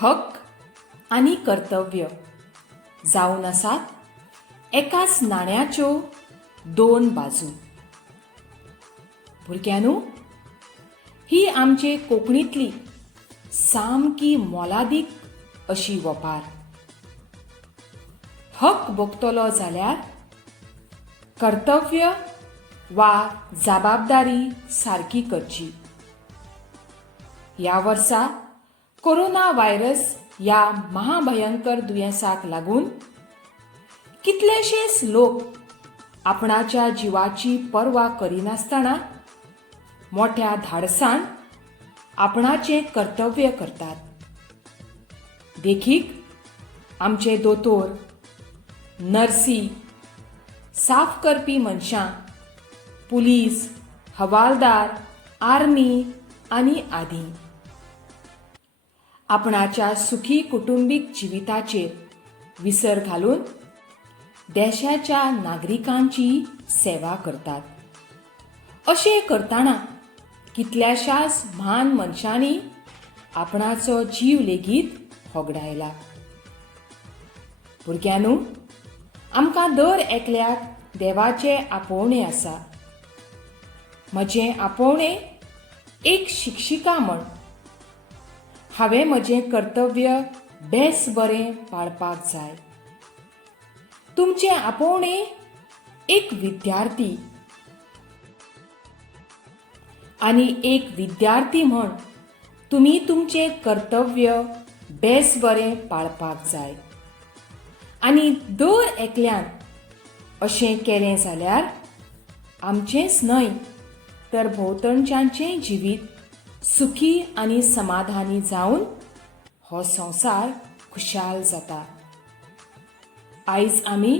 हक आणि कर्तव्य जावन आसात एकाच नाण्याच्यो दोन बाजू. भुरग्यांनो, ही आमचे कोंकणीतली सामकी मोलादीक अशी वपार. हक भोगतलो जाल्यार कर्तव्य वा जबाबदारी सारकी करची. ह्या वर्सा कोरोना व्हायरस ह्या महाभयंकर दुयेंसाक लागून कितलेशेच लोक आपणाच्या जिवाची पर्वा करिनासतना मोठ्या धाडसान आपणाचें कर्तव्य करतात. देखीक आमचे दोतोर, नर्सी, साफ करपी मनशां, पुलीस, हवालदार, आर्मी आनी आदी आपणाच्या सुखी कुटुंबीक जिविताचेर विसर घालून देशाच्या नागरिकांची सेवा करतात. अशें करतना कितल्याशाच म्हान मनशांनी आपणाचो जीव लेगीत होगडायला. भुरग्यांनो, आमकां दर एकल्याक देवाचे आपोवणे आसा. म्हजें आपोवणें एक शिक्षिका म्हण हांवें म्हजें कर्तव्य बेस बरें पाळपाक जाय. तुमचें आपोवणें एक विद्यार्थी आनी एक विद्यार्थी म्हण तुमी तुमचें कर्तव्य बेस बरें पाळपाक जाय. आनी दर एकल्यान अशें केलें जाल्यार आमचेंच न्हय तर भोंवतणच्यांचें जिवीत सुखी आनी समाधानी जावन हो संवसार खुशाल जाता. आयज आमी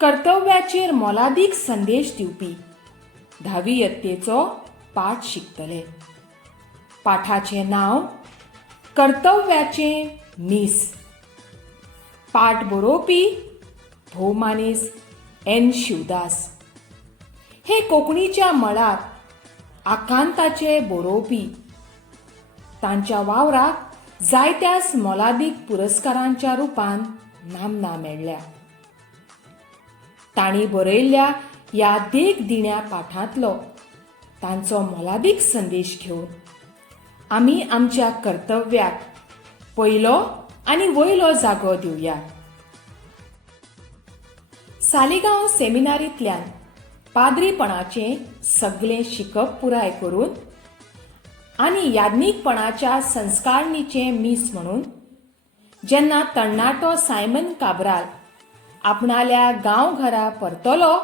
कर्तव्याचेर मोलादीक संदेश दिवपी 10वी यत्तेचो पाठ शिकतले. पाठाचें नांव कर्तव्याचें मीस. पाठ बरोवपी भोवमानेस्त एन. शिवदास. हे कोंकणीच्या मळार आकांताचे बरोवपी. तांच्या वावराक जायत्याच मोलादीक पुरस्कारांच्या रुपान नामना मेळ्ळ्या. तांणी बरयल्ल्या ह्या देख दिण्या पाठांतलो तांचो मोलादीक संदेश घेवन आमी आमच्या कर्तव्याक पयलो आनी वयलो जागो दिवया. सालिगांव सेमिनारींतल्यान पाद्रीपणाचें सगळें शिकप पुराय करून आनी याज्ञीकपणाच्या संस्कारणीचें मीस म्हणून जेन्ना तरणाटो सायमन काब्राल आपणाल्या गांवघरा परतलो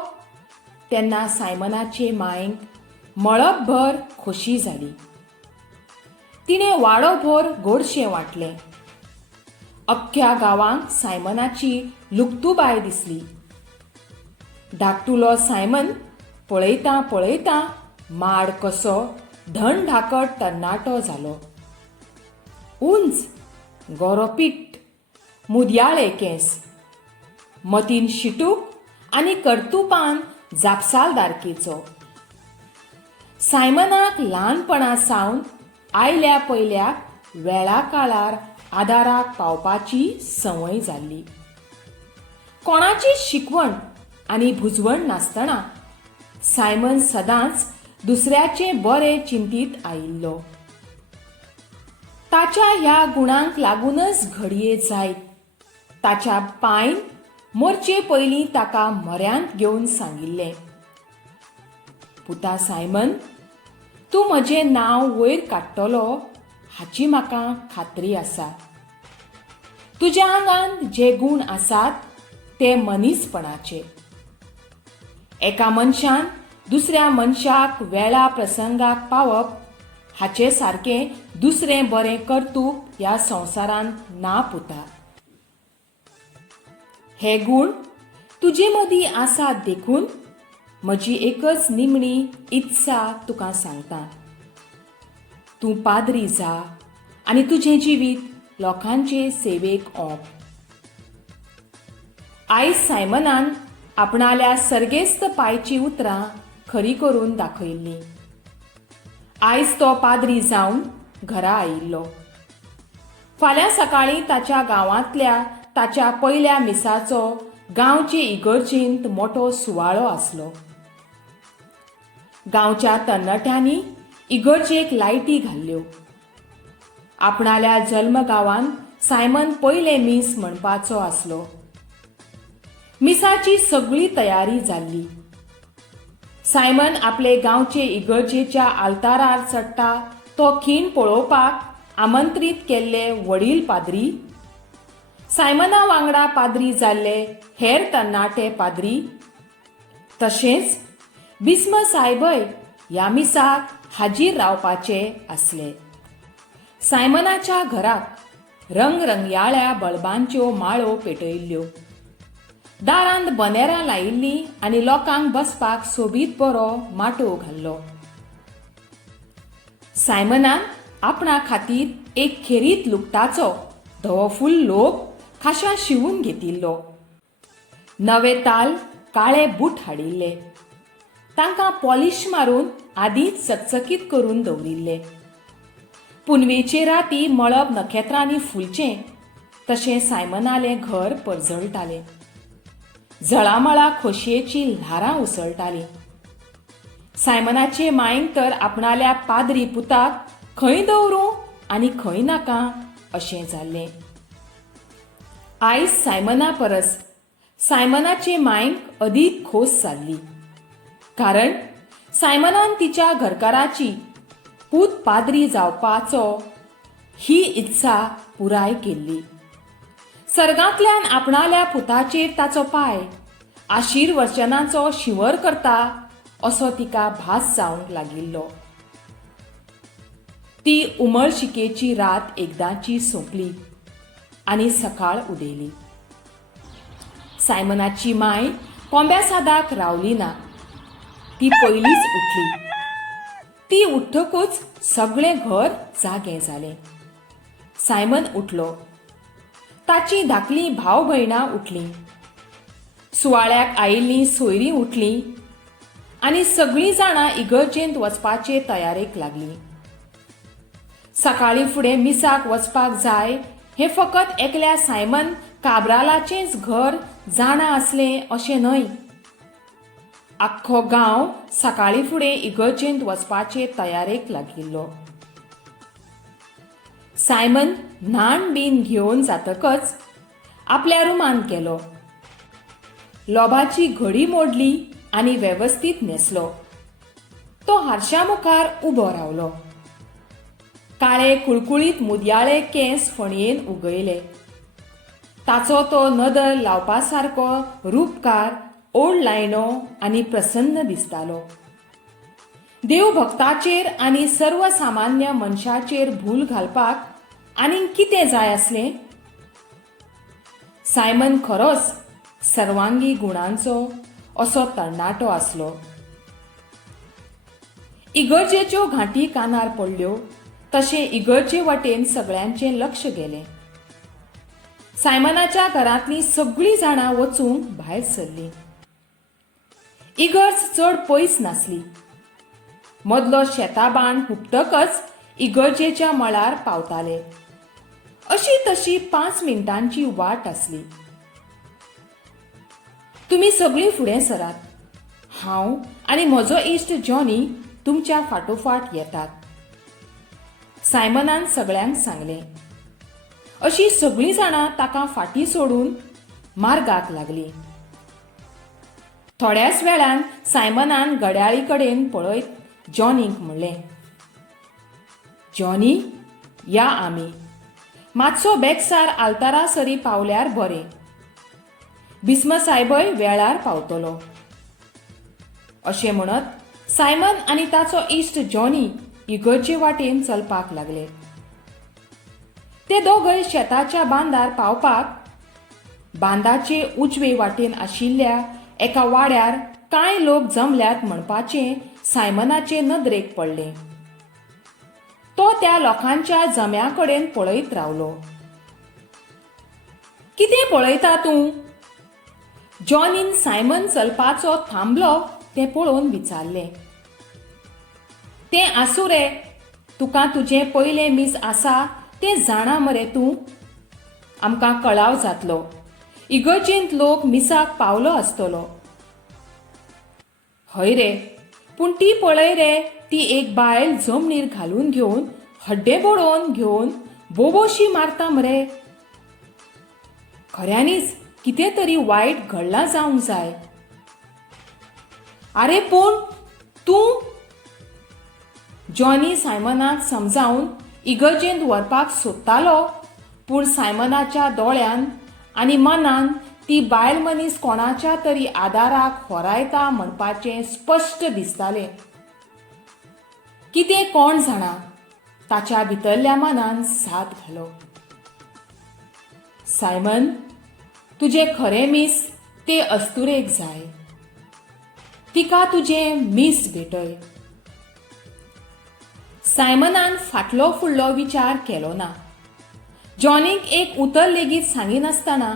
तेन्ना सायमनाचे मांयक मळबभर खोशी जाली. तिणें वाडोभर गोडशें वांटलें. अख्ख्या गांवांक सायमनाची लुकतूबाय दिसली. धाकटुलो सायमन पळयतां पळयतां माड कसो धनधाकट तरणाटो जालो. उंच, गोरो पिट्ट, मुदयाळे केंस, मतीन शिटूक आनी कर्तुपान जापसालदारकेचो. सायमनाक ल्हानपणा सावन आयल्या पयल्याक वेळा काळार आदाराक पावपाची संवय जाल्ली. कोणाचीच शिकवण आनी भुजवण नासतना सायमन सदांच दुसऱ्याचें बरें चिंतीत आयिल्लो. ताच्या ह्या गुणांक लागूनच घडये जायत ताच्या पायन मरचे पयलीं ताका म्हऱ्यांत घेवन सांगिल्लें, पुता सायमन, तूं म्हजें नांव वयर काडटलो हाची म्हाका खात्री आसा. तुज्या आंगांत जे गूण आसात ते मनीसपणाचे. एका मनशान दुसऱ्या मनशाक वेळा प्रसंगाक पावप हाचे सारकें दुसरें बरें कर्तूप ह्या संवसारांत ना पुता. हे गूण तुजे मदीं आसात देखून म्हजी एकच निमणी इत्सा तुका सांगता. तूं पाद्री जा आनी तुजें जिवीत लोकांचे सेवेक ओंप. आयज सायमनान आपणाल्या सर्गेस्त पांयची उतरां खरी करून दाखयल्लीं. आयज तो पाद्री जावन घरा आयिल्लो. फाल्यां सकाळीं ताच्या गांवांतल्या ताच्या पयल्या मिसाचो गांवचे इगर्जेंत मोठो सुवाळो आसलो. गांवच्या तरणाट्यांनी इगर्जेक लायटी घाल्ल्यो. आपणाल्या जल्म गांवांत सायमन पयले मीस म्हणपाचो आसलो. मिसाची सगळी तयारी जाल्ली. सायमन आपले गांवचे इगर्जेच्या आल्तारार चडटा तो खीण पळोवपाक आमंत्रीत केल्ले वडील पाद्री, सायमना वांगडा पाद्री जाल्ले हेर तरणाटे पाद्री, तशेंच बिस्म सायबय ह्या मिसाक हाजीर रावपाचे आसले. सायमनाच्या घराक रंगरंगयाळ्या बल्बांच्यो माळो पेटयल्ल्यो. दारांत बनेरां लायिल्लीं आनी लोकांक बसपाक सोबीत बरो माटोव घाल्लो. सायमनान आपणा खातीर एक खेरीत लुगटाचो धवो फूल लोब खाशा शिवून घेतिल्लो. नवे ताल काळे बूट हाडिल्ले. तांकां पॉलिश मारून आदींच चकचकीत करून दवरिल्ले. पुनवेचे राती मळब नखेत्रांनी फुलचें तशें सायमनालें घर परजळटालें. जळामळा खोशयेची ल्हारां उसळटालीं. सायमनाचे मायन तर आपणाल्या पाद्री पुताक खंय दवरूं आनी खंय नाका अशें जाल्लें. आयज सायमना परस सायमनाचे मायंक अदीक खोस जाल्ली. कारण सायमनान तिच्या घरकाराची पूत पाद्री जावपाचो ही इत्सा पुराय केल्ली. सर्गांतल्यान आपणाल्या पुताचेर ताचो पाय आशीर्वचनाचो शिवर करता असो तिका भास जावंक लागिल्लो. ती उमळशिकेची रात एकदांची सोंपली आनी सकाळ उदेली. सायमनाची माय कोंब्या सादाक रावली ना. ती पयलीच उठली. ती उठ्ठकूच सगळें घर जागें जालें. सायमन उठलो. ताची धाकलीं भाव भयणां उठलीं. सुवाळ्याक आयिल्लीं सोयरीं उठलीं आनी सगळीं जाणां इगर्जेंत वचपाचे तयारेक लागलीं. सकाळीं फुडें मिसाक वचपाक जाय हें फकत एकल्या सायमन काब्रालाचेंच घर जाणा आसलें अशें न्हय. आख्खो गांव सकाळीं फुडें इगर्जेंत वचपाचे तयारेक लागिल्लो. सायमन न्हाण बीन घेवन जातकच आपल्या रुमान गेलो. लोभाची घडी मोडली आनी वेवस्थीत न्हेसलो. तो हारशा मुखार उबो रावलो. काळे कुळकुळीत मुदयाळे केंस फणयेन उगयले. ताचो तो नदर लावपासारको रूपकार ओडलायणो आनी प्रसन्न दिसतालो. देवभक्ताचेर आनी सर्वसामान्य मनशाचेर भूल घालपाक आनीक कितें जाय आसलें? सायमन खरोच सर्वांगी गुणांचो असो तरणाटो आसलो. इगर्जेच्यो घांटी कानार पडल्यो तशें इगर्जे वटेन सगळ्यांचें लक्ष गेलें. सायमनाच्या घरांतलीं सगळीं जाणां वचूंक भायर सरलीं. इगर्ज चड पयस नासली. मदलो शेताबाण हुपतकच इगर्जेच्या मळार पावताले. अशी तशी 5 मिनटांची वाट आसली. तुमी सगळीं फुडें सरात. हांव आनी म्हजो इश्ट जॉनी तुमच्या फाटोफाट येतात, सायमनान सगळ्यांक सांगलें. अशी सगळीं जाणां ताका फाटीं सोडून मार्गाक लागलीं. थोड्याच वेळान सायमनान घड्याळी कडेन पळयत जॉनीक म्हणलें, जॉनी, या आमी. मातसो बेगसार आल्तारा सरी पावल्यार बरें. बिस्म सायबय वेळार पावतलो. अशें म्हणत सायमन आनी ताचो इश्ट जॉनी इगर्जे वाटेन चलपाक लागले. ते दोगय शेताच्या बांदार पावपाक बांदाचे उजवे वाटेन आशिल्ल्या एका वाड्यार कांय लोक जमल्यात म्हणपाचें सायमनाचे नदरेक पडलें. तो त्या लोकांच्या जम्या कडेन पळयत रावलो. कितें पळयता तूं? जॉनीन सायमन चलपाचो थांबलो तें पळोवन विचारलें. तें आसूं रे, तुका तुजें पयलें मीस आसा तें जाणा मरे तूं? आमकां कळाव जातलो. इगर्जेंत लोक मिसाक पावलो आसतलो. हय रे, पूण ती पळय रे, ती एक बायल जमनीर घालून घेवन हड्डे बडोवन घेवन बोबोशी मारता मरे. खऱ्यांनीच कितें तरी वायट घडलां जावंक जाय. आरे पूण तूं? जॉनी सायमनाक समजावन इगर्जेंत व्हरपाक सोदतालो, पूण सायमनाच्या दोळ्यान आनी मनान ती बायल मनीस कोणाच्या तरी आदाराक होरायता म्हणपाचें स्पश्ट दिसतालें. कितें कोण जाणा, ताच्या भितरल्या मनान साद घालो. सायमन, तुजें खरें मीस ते अस्तुरेक जाय. तिका तुजें मीस भेटय. सायमनान फाटलो फुडलो विचार केलो ना. जॉनीक एक उतर लेगीत सांगिनासतना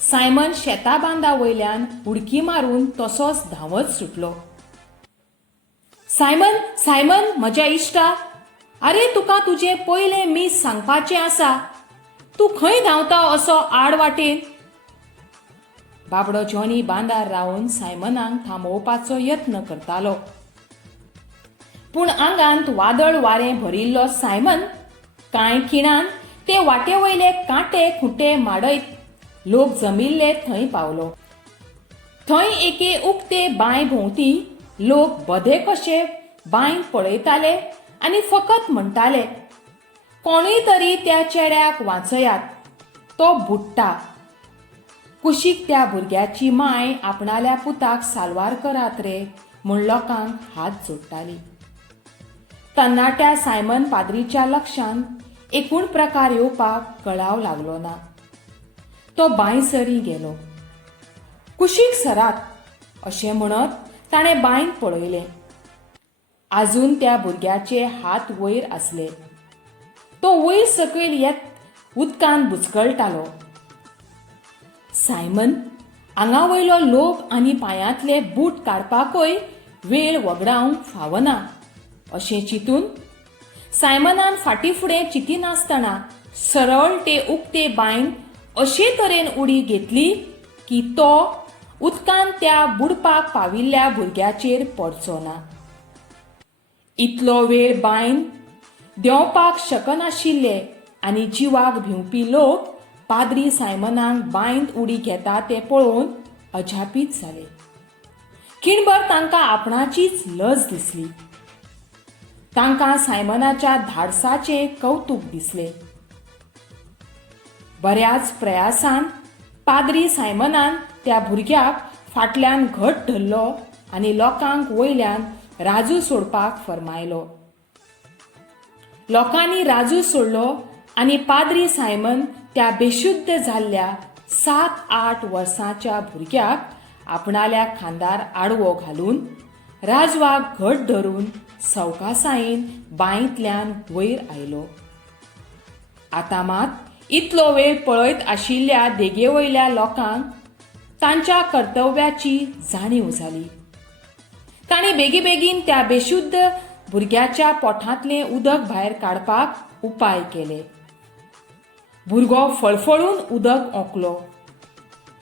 सायमन शेता बांदा वयल्यान उडकी मारून तसोच धांवत सुटलो. सायमन, सायमन म्हज्या इश्टा, आरे तुका तुजें पयलें मीस सांगपाचें आसा. तूं खंय धांवता असो आड वाटेन? बाबडो जॉनी बांदार रावन सायमनाक थांबोवपाचो यत्न करतालो. पूण आंगांत वादळ वारें भरिल्लो सायमन कांय खिणान ते वाटेवयले कांटे खुंटे माडयत लोक जमिल्ले थंय पावलो. थंय एके उक्ते बांय भोंवती लोक बदे कशे बांयत पळयताले आनी फकत म्हणटाले, कोणूय तरी त्या चेड्याक वाचयात, तो बुडटा. कुशीक त्या भुरग्याची माय आपणाल्या पुताक साल्वार करात रे म्हूण लोकांक हात जोडटाली. तरणाट्या सायमन पाद्रीच्या लक्षांत एकूण प्रकार येवपाक कळाव लागलो ना. तो बांयसरी गेलो. कुशीक सरात अशें म्हणत ताणें बांयत पळयलें. आजून त्या भुरग्याचे हात वयर आसले. तो वयर सकयल येत उदकांत बुचकळटालो. सायमन, आंगा वयलो लोक आनी पांयांतले बूट काडपाकय वेळ वगडावंक फावना अशें चिंतून सायमनान फाटीं फुडें चिंतिनासतना सरळ ते उक्ते बांयत अशे तरेन उडी घेतली की तो उदकांत त्या बुडपाक पाविल्ल्या भुरग्याचेर पडचो ना. इतलो वेळ बांयत देंवपाक शकनाशिल्ले आनी जिवाक भिवपी लोक पाद्री सायमनाक बांयत उडी घेता तें पळोवन अजापीत जाले. खिणभर तांकां आपणाचीच लज दिसली. तांकां सायमनाच्या धाडसाचें कौतूक दिसलें. बऱ्याच प्रयासान पाद्री सायमनान त्या भुरग्याक फाटल्यान घट धरलो आनी लोकांक वयल्यान राजू सोडपाक फर्मायलो. लोकांनी राजू सोडलो आनी पाद्री सायमन त्या बेशुद्ध जाल्ल्या 7-8 वर्सांच्या भुरग्याक आपणाल्या खांदार आडवो घालून राजवाक घट धरून सवकासायेन बांयतल्यान वयर आयलो. आतां मात इतलो वेळ पळयत आशिल्ल्या देगेवयल्या लोकांक तांच्या कर्तव्याची जाणीव जाली. तांणी बेगीबेगीन त्या बेशुद्ध भुरग्याच्या पोटांतलें उदक भायर काडपाक उपाय केले. भुरगो फळफळून उदक ओंकलो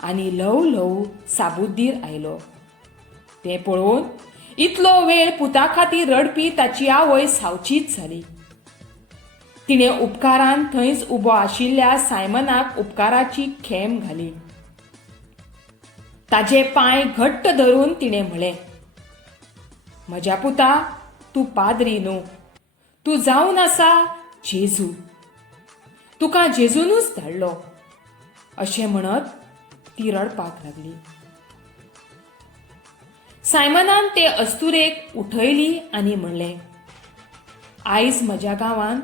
आनी ल्हव ल्हव साबुद्दीर आयलो. तें पळोवन इतलो वेळ पुता खातीर रडपी ताची आवय सावचीत जाली. तिणें उपकारान थंयच उबो आशिल्ल्या सायमनाक उपकाराची खेम घाली. ताचे पांय घट्ट धरून तिणें म्हळें, म्हज्या पुता, तूं पाद्री न्हू, तूं जावन आसा जेजू. तुका जेजूनूच धाडलो. अशें म्हणत ती रडपाक लागली. सायमनान ते अस्तुरेक उठयली आनी म्हणलें, आयज म्हज्या गांवांत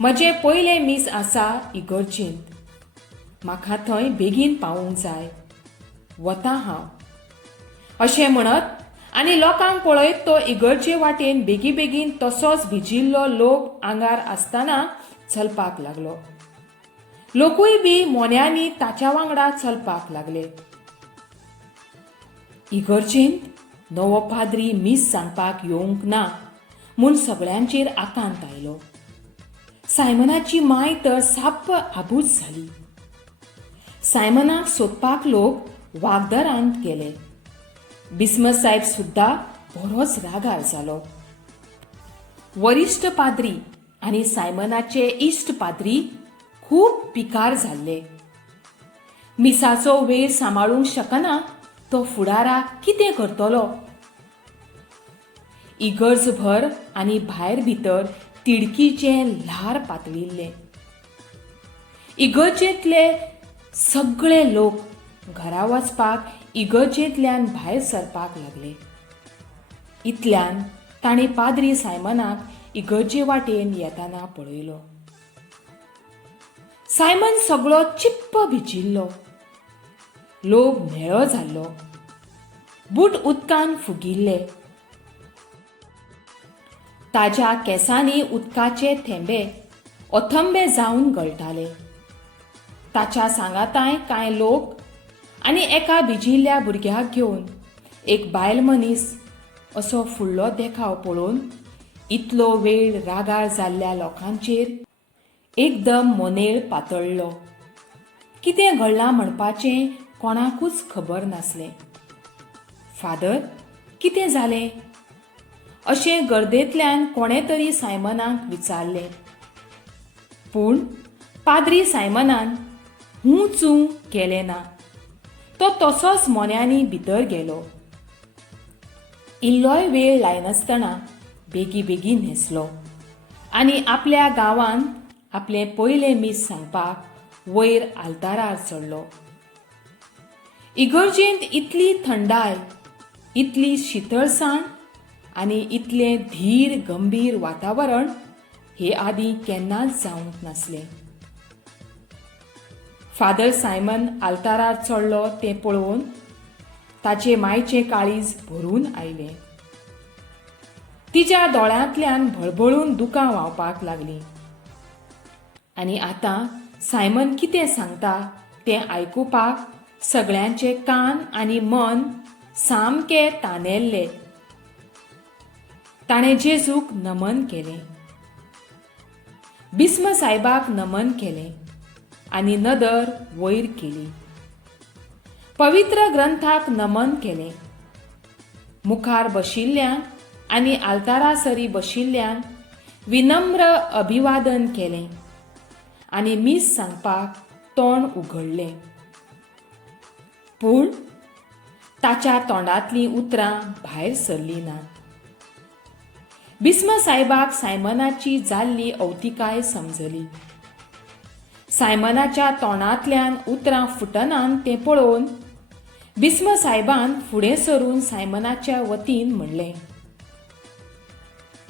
म्हजें पयलें मीस आसा इगर्जेंत. म्हाका थंय बेगीन पावूंक जाय. वतां हांव. अशें म्हणत आनी लोकांक पळयत तो इगर्जे वाटेन बेगीबेगीन तसोच भिजिल्लो लोक आंगार आसतना चलपाक लागलो. लोकूय बी मोन्यांनी ताच्या वांगडा चलपाक लागले. इगर्जेंत नवो पाद्री मीस सांगपाक येवंक ना म्हूण सगळ्यांचेर आकांत आयलो. सायमनाची माय तर साप्प आबूज झाली. सायमनाक सोदपाक लोक वागदारांत गेले. बिस्मस साहेब सुद्धा बरोच रागार जालो. वरिश्ठ पाद्री आनी सायमनाचे इश्ट पाद्री खूब पिकार जाल्ले. मिसाचो वेळ सांबाळूंक शकना तो फुडाराक कितें करतलो. इगर्जभर आनी भायर भितर तिडकीचे ल्हार पातळिल्ले. इगर्जेंतले सगळे लोक घरा वचपाक इगर्जेंतल्यान भायर सरपाक लागले. इतल्यान ताणें पाद्री सायमनाक इगर्जे वाटेन येताना पळयलो. सायमन सगळो चिप्प भिजिल्लो. लोक मेळो जाल्लो. बूट उदकान फुगिल्ले. ताज्या केंसांनी उदकाचे थेंबे ओथंबे जावन गळटाले. ताच्या सांगाताय कांय लोक आनी एका भिजिल्ल्या भुरग्याक घेवन एक बायल मनीस असो फुडलो देखाव पळोवन इतलो वेळ रागार जाल्ल्या लोकांचेर एकदम मोनेळ पातळ्ळो. कितें घडलां म्हणपाचें कोणाकूच खबर नासलें. फादर, कितें जालें? अशें गर्देंतल्यान कोणें तरी सायमनाक विचारलें. पूण पाद्री सायमनान हूं केलें ना. तो तसोच मोन्यांनी भितर गेलो. इल्लोय वेळ लायनासतना बेगीन न्हेसलो आनी आपल्या गांवांत आपलें पयलें मीस सांगपाक वयर आल्तारार चडलो. इगर्जेंत इतली थंडाय, इतली शितळसाण आनी इतलें धीर गंभीर वातावरण हे आदीं केन्नाच जावंक नासलें. फादर सायमन आल्तारार चडलो तें पळोवन ताचे मायचें काळीज भरून आयलें. तिच्या दोळ्यांतल्यान भळभळून दुकां व्हांवपाक लागलीं. आनी आतां सायमन कितें सांगता तें आयकुपाक सगळ्यांचे कान आनी मन सामके तानेल्ले. ताणें जेजूक नमन केलें. बिस्म सायबाक नमन केलें आनी नदर वयर केली. पवित्र ग्रंथाक नमन केलें. मुखार बशिल्ल्यान आनी आल्तारासरी बशिल्ल्यान विनम्र अभिवादन केलें आनी मीस सांगपाक तोंड उगडलें. पूण ताच्या तोंडांतलीं उतरां भायर सरलीं नात. बिस्म सायबाक सायमनाची जाल्ली अवतिकाय समजली. सायमनाच्या तोंडांतल्यान उतरां फुटनान तें पळोवन बिस्म सायबान फुडें सरून सायमनाच्या वतीन म्हणलें,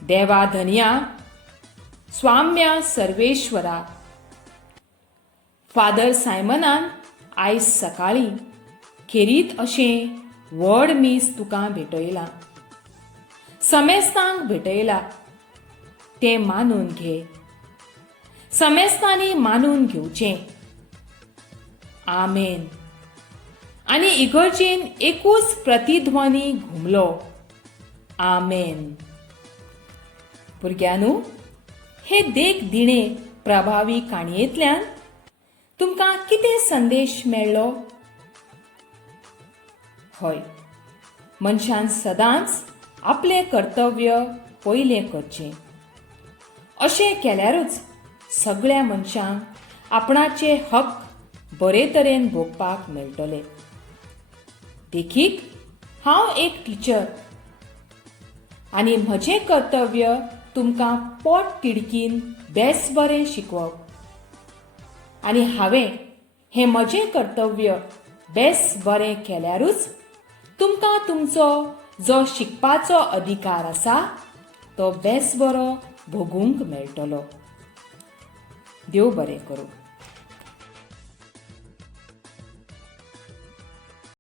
देवा धन्या, स्वाम्या सर्वेश्वरा. फादर सायमनान आयज सकाळीं खेरीत अशें व्हड मीस तुका भेटयलां. समेस्तांक भेटयला. तें मानून घे. समेस्तांनी मानून घेवचें. आमेन. आनी इगर्जेन एकूच प्रतिध्वनी घुमलो, आमेन. भुरग्यांनो, हे देख दिणे प्रभावी काणयेंतल्यान तुमकां कितें संदेश मेळ्ळो? हय, मनशान सदांच आपलें कर्तव्य पयलें करचें. अशें केल्यारूच सगळ्या मनशांक आपणाचे हक बरे तरेन भोगपाक मेळटले. देखीक हांव एक टिचर आनी म्हजें कर्तव्य तुमकां पोट तिडकीन बेस बरें शिकोवप. आनी हांवें हें म्हजें कर्तव्य बेस बरें केल्यारूच तुमकां तुमचो जो शिकपाचो अधिकार आसा तो बेस बरो भोगूंक मेळटलो. देव बरें करूं.